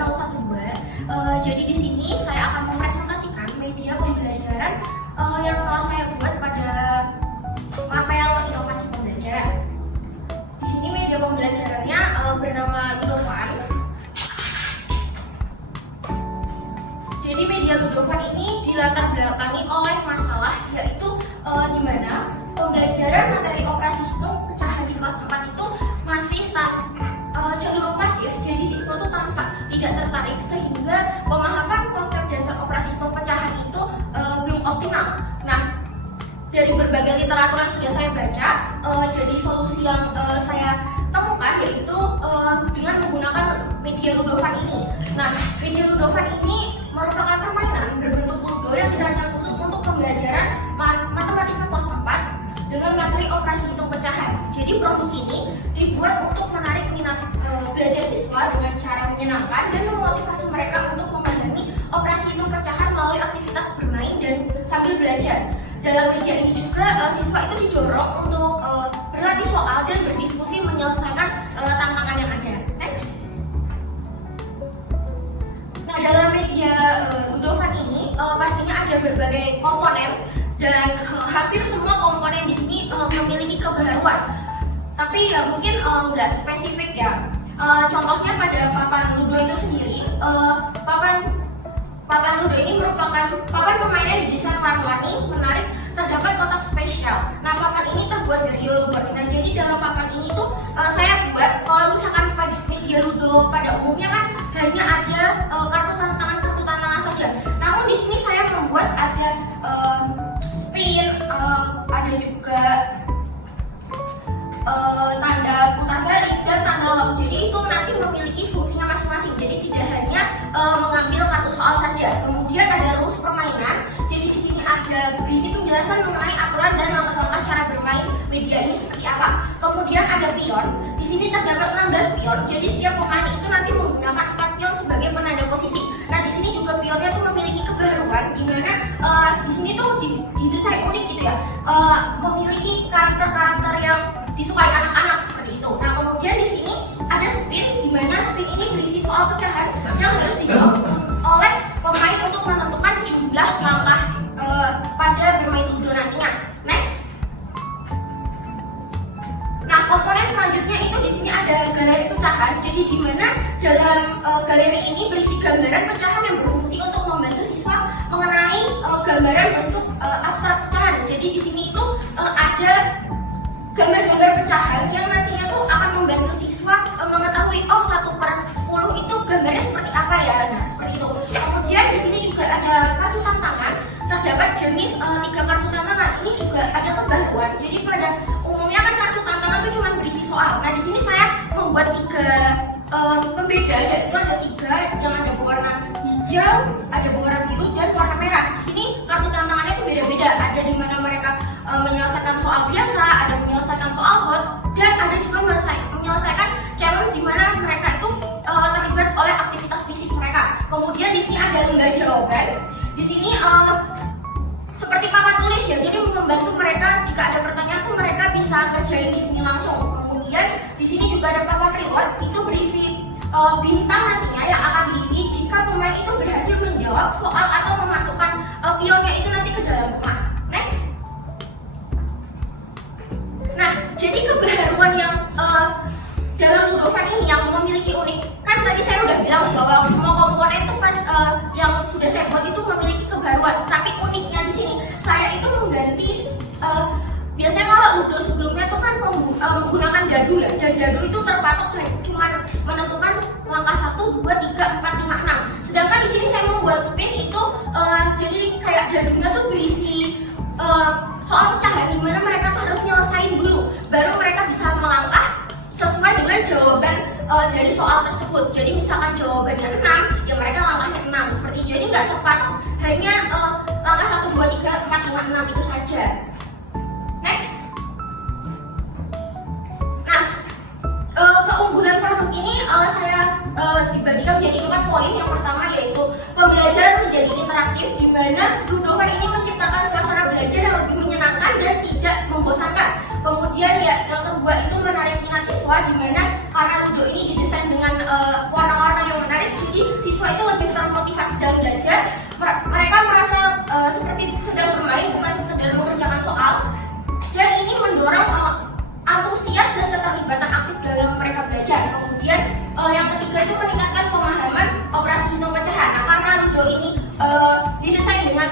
0212. Jadi di sini saya akan mempresentasikan media pembelajaran yang telah saya buat pada mapel inovasi pembelajaran. Di sini media pembelajarannya bernama Ludovan. Jadi media Ludovan ini dilatar belakangi oleh masalah yaitu di mana pembelajaran materi operasi hitung pecahan di kelas 4 itu masih cenderung pasif, jadi siswa itu tidak tertarik sehingga pemahaman konsep dasar operasi hitung pecahan itu belum optimal. Nah, dari berbagai literatur yang sudah saya baca, jadi solusi yang saya temukan yaitu dengan menggunakan media Ludovan ini. Nah, media Ludovan ini merupakan permainan berbentuk ludo yang dirancang khusus untuk pembelajaran matematika kelas 4 dengan materi operasi hitung pecahan. Jadi produk ini dibuat untuk menarik minat belajar siswa dengan cara menyenangkan dan memotivasi mereka untuk memahami operasi hitung pecahan melalui aktivitas bermain dan sambil belajar. Dalam media ini juga siswa itu didorong untuk berlatih soal dan berdiskusi menyelesaikan tantangan yang ada. Next. Nah, dalam media Ludovan ini pastinya ada berbagai komponen dan hampir semua komponen di sini memiliki kebaruan. Tapi ya mungkin nggak spesifik ya. Contohnya pada papan ludo itu sendiri, papan ludo ini merupakan papan permainan di desain warna-warni, menarik, terdapat kotak spesial. Nah, papan ini terbuat dari yogurt. Nah, jadi dalam papan ini tuh saya buat, kalau misalkan pada media ludo pada umumnya kan hanya ada kartu tantangan saja. Namun di sini saya membuat ada spin, ada juga tanda putar balik dan tanda lock. Jadi itu nanti memiliki fungsinya masing-masing. Jadi tidak hanya mengambil kartu soal saja. Kemudian ada rules permainan. Jadi di sini ada berisi penjelasan mengenai aturan dan langkah-langkah cara bermain media ini seperti apa. Kemudian ada pion. Di sini terdapat 16 pion. Jadi setiap pemain itu nanti menggunakan 4 pion sebagai penanda posisi. Nah, di sini juga pionnya tuh memiliki kebaruan di mana di sini tuh didesain unik gitu ya. Memiliki karakter-karakter yang disukai anak-anak seperti itu. Nah, kemudian di sini ada spin, di mana spin ini berisi soal pecahan yang harus dijawab oleh pemain untuk menentukan jumlah langkah pada bermain ludo nantinya. Next. Nah, komponen selanjutnya itu di sini ada galeri pecahan. Jadi di mana dalam galeri ini berisi gambaran pecahan yang berfungsi untuk membantu siswa mengenai gambaran bentuk abstrak pecahan. Jadi di sini itu ada gambar-gambar pecahan yang nantinya tuh akan membantu siswa mengetahui 1/10 itu gambarnya seperti apa ya. Nah, seperti itu. Kemudian di sini juga ada kartu tantangan. Terdapat jenis 3 kartu tantangan. Ini juga ada kebaruan. Jadi pada umumnya kan kartu tantangan itu cuma berisi soal. Nah, di sini saya membuat 3 pembeda, yaitu ada 3 yang ada berwarna hijau, ada berwarna biru dan warna merah. Di sini kartu tantangannya itu beda-beda. Ada di mana mereka menyelesaikan soal biasa, ada menyelesaikan soal bots, dan ada juga menyelesaikan challenge di mana mereka itu terlibat oleh aktivitas fisik mereka. Kemudian di sini ada lembar jawaban. Di sini seperti papan tulis ya, jadi membantu mereka jika ada pertanyaan tuh mereka bisa ngerjain di sini langsung. Kemudian di sini juga ada papan reward, itu berisi bintang nantinya yang akan diisi jika pemain itu berhasil menjawab soal atau memasukkan pionnya itu nanti ke dalam rumah. Next. Nah, jadi kebaruan yang dalam Ludovan ini yang memiliki unik, kan tadi saya udah bilang bahwa semua komponen itu yang sudah saya buat itu memiliki kebaruan. Tapi uniknya di sini saya itu mengganti biasanya kalau ludo sebelumnya tuh kan menggunakan dadu ya, dan dadu itu terpatok cuma menentukan langkah 1, 2, 3, 4, 5, 6. Sedangkan di sini saya membuat spin itu jadi kayak dadunya tuh berisi soal pecahan di mana mereka tuh harus nyelesain dulu baru mereka bisa melangkah sesuai dengan jawaban dari soal tersebut. Jadi misalkan jawabannya 6, ya mereka langkahnya 6 seperti itu. Jadi nggak terpatok hanya langkah 1, 2, 3, 4, 5, 6 itu saja. Next. Nah, keunggulan produk ini saya dibagikan menjadi 4 poin. Yang pertama yaitu pembelajaran menjadi interaktif, di mana Ludovan ini menciptakan suasana belajar yang lebih menyenangkan dan tidak membosankan. Kemudian ya yang kedua itu menarik minat siswa, di mana karena Ludo ini didesain dengan warna-warna yang menarik, jadi antusias dan keterlibatan aktif dalam mereka belajar. Kemudian yang ketiga itu meningkatkan pemahaman operasi hitung pecahan. Nah, karena Ludo ini didesain dengan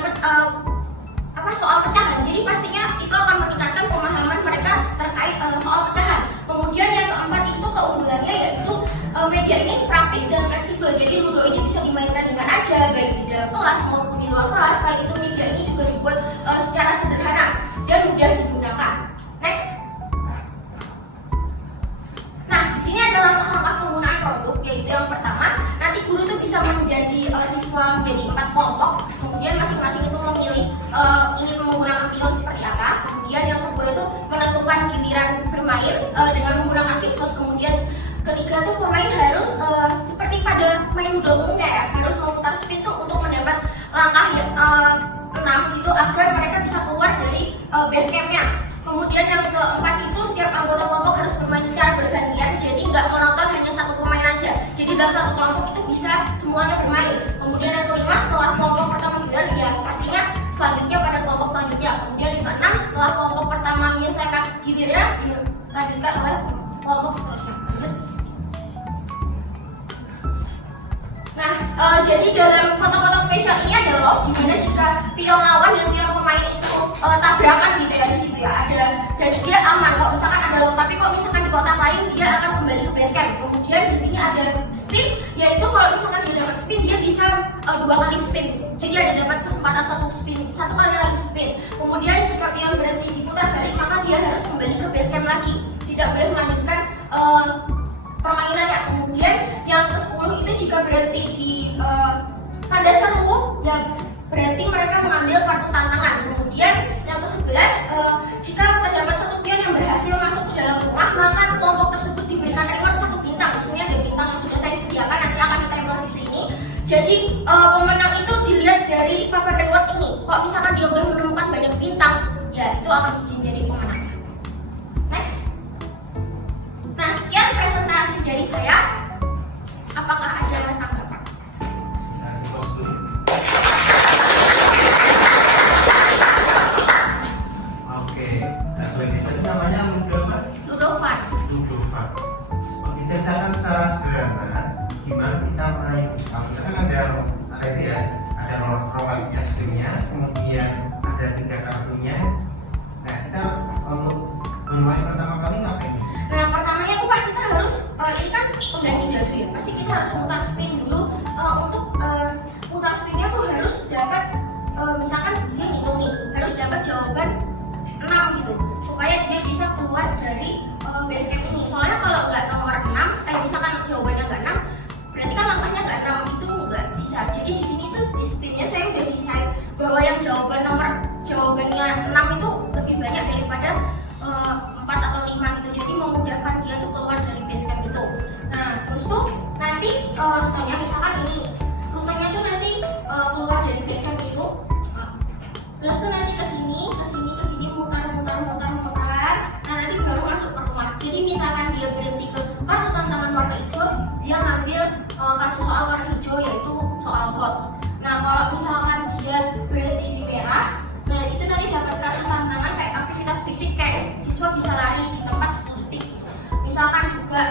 soal pecahan, jadi pastinya itu akan meningkatkan pemahaman mereka terkait soal pecahan. Kemudian yang keempat itu keunggulannya yaitu media ini praktis dan fleksibel. Jadi Ludo ini bisa dimainkan di mana aja, baik di dalam kelas maupun di luar kelas. Selain itu media ini juga dibuat secara sederhana dan mudah digunakan. Next. Nah, di sini ada langkah-langkah penggunaan produk, yaitu yang pertama, nanti guru itu bisa menjadi siswa menjadi 4 kelompok. Kemudian masing-masing itu memilih ingin menggunakan pion seperti apa. Kemudian yang kedua itu menentukan giliran bermain dengan menggunakan pinsut. Kemudian ketiga itu pemain harus seperti pada main Ludo umumnya ya, harus memutar spin tuh untuk mendapat langkah yang 6 gitu agar mereka bisa keluar dari base campnya. Kemudian yang keempat itu setiap anggota kelompok harus bermain secara bergantian, jadi nggak monoton hanya satu pemain aja. Jadi dalam satu kelompok itu bisa semuanya bermain. Kemudian yang kelima, setelah kelompok pertama gagal, ya pastinya selanjutnya pada kelompok selanjutnya. Kemudian yang keenam, setelah kelompok pertama menyelesaikan gilirannya, dilanjutkan oleh kelompok seterusnya. Nah, jadi dalam kotak-kotak spesial ini ada love, dimana jika pion lawan dan pion pemain itu tabrakan gitu ya di situ ya, ada dan dia aman kok misalkan ada love, tapi kok misalkan di kotak lain dia akan kembali ke base camp. Kemudian di sini ada spin, yaitu kalau misalkan dia dapat spin dia bisa 2 kali spin, jadi ada dapat kesempatan satu kali lagi spin. Kemudian jika pion berhenti diputar balik, maka dia harus kembali ke base camp lagi, tidak boleh melanjutkan permainannya. Kemudian yang ke-10 itu jika berhenti di tanda seru, yang berarti mereka mengambil kartu tantangan. Kemudian yang ke-11, jika terdapat satu pion yang berhasil masuk ke dalam rumah, maka kelompok tersebut diberikan reward 1 bintang. Misalnya ada bintang yang sudah saya sediakan, nanti akan ditempel di sini. Jadi pemenang itu dilihat dari papan reward ini. Kok misalkan dia udah menemukan banyak bintang, ya itu akan menjadi pemenangnya. Next. Nah, sekian presentasi dari saya. Apakah ada tanggapan? Oke, ini namanya Ludo apa? Ludofan. Ludofan. Oke, ceritakan secara sederhana gimana kita main. Kalau misalkan ada itu ya, ada roll-rollnya sebelumnya, kemudian ada 3 kartunya. Nah, kita untuk bermain pertama kali ngapain? Nah, pertamanya tuh Pak, kita harus ini kan pengganti dadu ya. Pasti kita harus mutar spin dulu. Untuk mutar spinnya tuh harus dapat misalkan dia ngitung nih, harus dapat jawaban 6 gitu, supaya dia bisa keluar dari base camp ini. Soalnya kalau nggak nomor 6, misalkan jawabannya nggak 6, berarti kan langkahnya nggak 6, itu nggak bisa. Jadi di sini tuh di spinnya saya udah desain bahwa yang jawabannya 6 itu lebih banyak daripada 4 atau 5 gitu, jadi memudahkan dia tuh keluar dari base camp itu. Nah, terus tuh nanti rutenya misalkan ini, rutenya tuh nanti keluar dari base camp itu, terus tuh nanti ke sini, mutar. Nah, nanti baru masuk ke rumah. Jadi misalkan dia berhenti ke kartu tantangan warna hijau, dia ngambil kartu soal warna hijau, yaitu soal bots. Nah, kalau misalkan dia berhenti di merah, nah itu nanti dapat kartu tantangan kayak aktivitas fisik, kayak siswa bisa lari di tempat 10 detik. Misalkan juga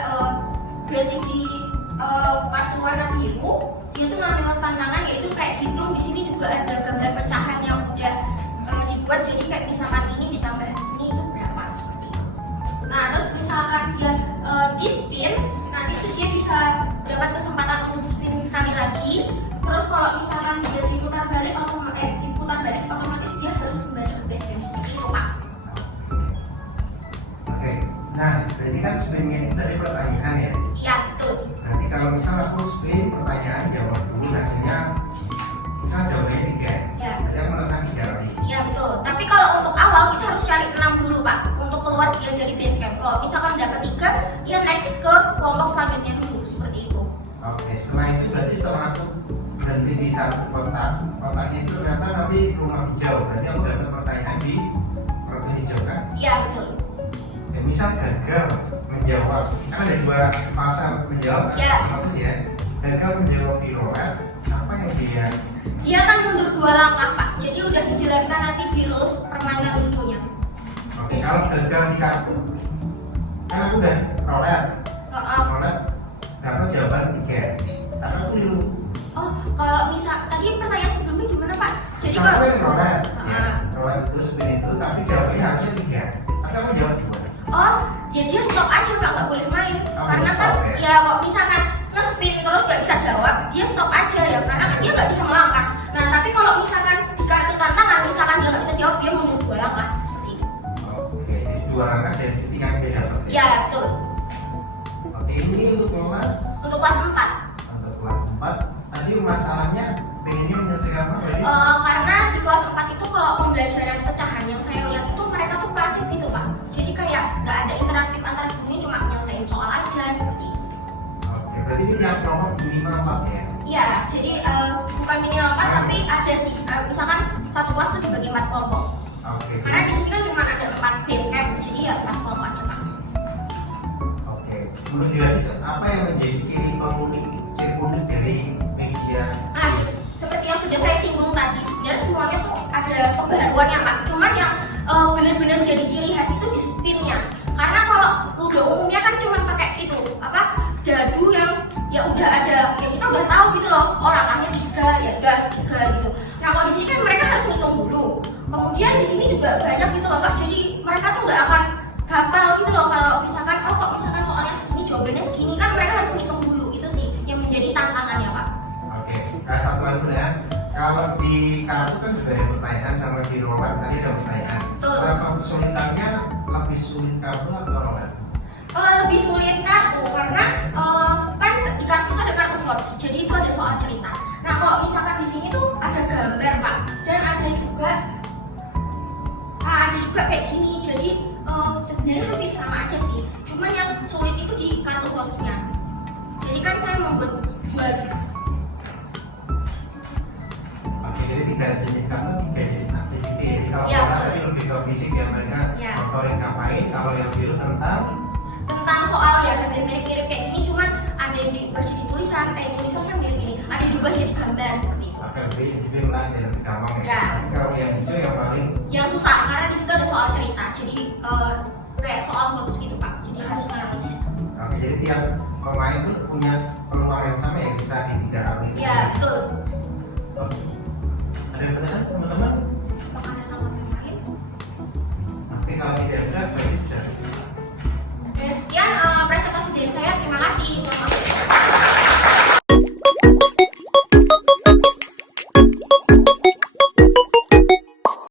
berhenti di kartu warna biru, dia tuh ngambil tantangan yaitu kayak hitung. Di sini juga ada gambar pecahan yang udah dibuat, jadi kayak misalkan ini ditambah ini itu berapa seperti itu. Nah, terus misalkan dia di spin, nanti tuh dia bisa dapat kesempatan untuk spin sekali lagi. Terus kalau misalkan dia diputar balik otomatis dia harus kembali ke base camp seperti itu Pak. Oke, nah berarti kan spinnya itu dari pertanyaan ya? Iya, betul. Nanti kalau misalnya aku spin pertanyaan jawab dulu, hasilnya kita jawabnya 3. Ya. Berarti aku menang 3 kali. Iya betul. Tapi kalau untuk awal kita harus cari 6 dulu Pak, untuk keluar dia dari base camp. Kalau misalkan dapat 3, ya next ke kelompok selanjutnya dulu seperti itu. Oke, setelah itu berarti setelah aku berhenti di satu kotaknya itu ternyata nanti rumah hijau. Berarti aku dapat pertanyaan di kartu hijau kan? Iya betul. Ya, misal gagal menjawab, kan ada 2 fase menjawab, Ya. otomatis ya. Gagal menjawab di roulette, apa yang Dia akan mundur 2 langkah Pak. Jadi udah dijelaskan nanti di rules permainan ludonya. Oke, kalau gagal di kartu Kan aku udah rolet dapat jawaban 3, tapi aku keliru. Oh, kalau misal tadi pertanyaan sebelumnya gimana Pak? Jadi Satu kalau yang rolet itu spin itu, tapi jawabannya harusnya 3, tapi aku jawab gimana? oh, ya dia stop aja Pak, nggak boleh main. Oh, Karena stop, kan ya? ya kok misalkan nge-spin terus nggak bisa jawab, dia stop aja ya, karena kan dia nggak bisa melangkah. Nah, tapi kalau misalkan di kartu tantangan, misalkan dia nggak bisa jawab, dia mundur 2 langkah seperti itu. Oke, jadi 2 langkah dari ketika dia dapat. Ya, betul. Oke, ini untuk kelas Untuk kelas 4. 4. Tadi masalahnya pengennya menyelesaikan apa tadi? Karena di kelas 4 itu kalau pembelajaran pecahan yang saya lihat itu mereka tuh pasif gitu Pak. Jadi kayak nggak ada interaktif antara gurunya, cuma nyelesain soal aja seperti itu. Oke, berarti ini tiap kelompok minimal 4 ya? Iya, jadi bukan minimal 4 tapi ada sih, misalkan satu kelas tuh dibagi 4 kelompok. Oke. Karena di sini kan cuma ada 4 base camp, jadi ya 4 kelompok aja Pak. Oke. Menurut Gadis, apa yang menjadi ciri unik dari media? Nah, seperti yang sudah saya singgung tadi, sebenarnya semuanya tuh ada kebaruan ya Pak. Cuman yang benar-benar jadi ciri khas itu di spinnya. Karena kalau ludo umumnya kan cuma pakai itu apa dadu yang ya udah ada, ya kita udah tahu gitu loh, orangnya 3 ya udah 3 gitu. Nah kalau di sini kan mereka harus ngitung dulu. Kemudian di sini juga banyak gitu loh Pak. Jadi mereka tuh nggak akan gampang gitu loh kalau misalkan oh kok misalkan soalnya segini jawabannya segini, kan mereka harus ngitung dulu. Itu sih yang menjadi tantangannya Pak. Oke. Satu lagi ya. Kalau di kartu kan juga ada pertanyaan, sama di rolet tadi ada pertanyaan. Betul. Berapa kesulitannya, lebih sulit kartu atau rolet? Lebih sulit kartu karena kan di kartu tuh ada kartu quotes, jadi itu ada soal cerita. Nah kalau misalkan di sini tuh ada gambar Pak, dan ada juga kayak gini, jadi sebenarnya hampir sama aja sih. Cuman yang sulit itu di kartu quotesnya. Jadi kan saya membuat Oke, jadi 3 jenis kartu, 3 jenis aktiviti. Jadi kalau Ya, rolet betul. tadi lebih ke fisik ya, mereka Ya. motorik ngapain. Kalau yang biru tentang tentang soal ya hampir mirip-mirip kayak gini, cuman ada yang diubah jadi tulisan, tulisan kan mirip ini, ada yang diubah jadi gambar seperti itu. akan lebih lah, jadi lebih gampang ya. Ya. Tapi kalau yang hijau yang paling Yang susah karena di situ ada soal cerita, jadi kayak soal quotes gitu Pak, jadi harus analisis. Oke, jadi tiap pemain tuh punya peluang yang sama ya, bisa di 3 kali. Ya betul. Oke.